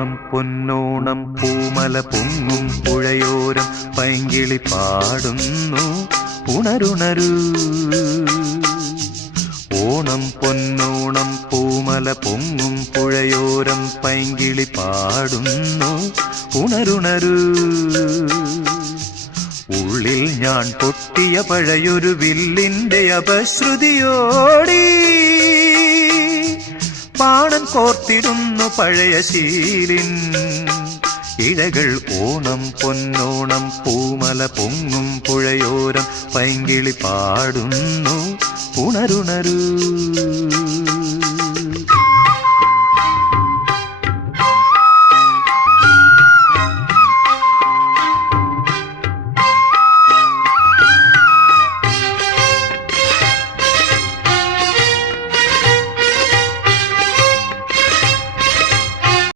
ഓണം പൊന്നോണം പൂമല പൊങ്ങും പുഴയോരം പൈങ്കിളി പാടുന്നു ഉണരുണരൂ. ഓണം പൊന്നോണം പൂമല പൊങ്ങും പുഴയോരം പൈങ്കിളി പാടുന്നു ഉണരുണരൂ. ഉള്ളിൽ ഞാൻ പൊട്ടിയ പഴയൊരു വില്ലിന്റെ അപശ്രുതിയോടി പാണൻ കോർത്തിടുന്നു പഴയ ശീലിൻ ഇഴകൾ. ഓണം പൊന്നോണം പൂമല പൊങ്ങും പുഴയോരം പൈങ്കിളി പാടുന്നു ഉണരുണരൂ.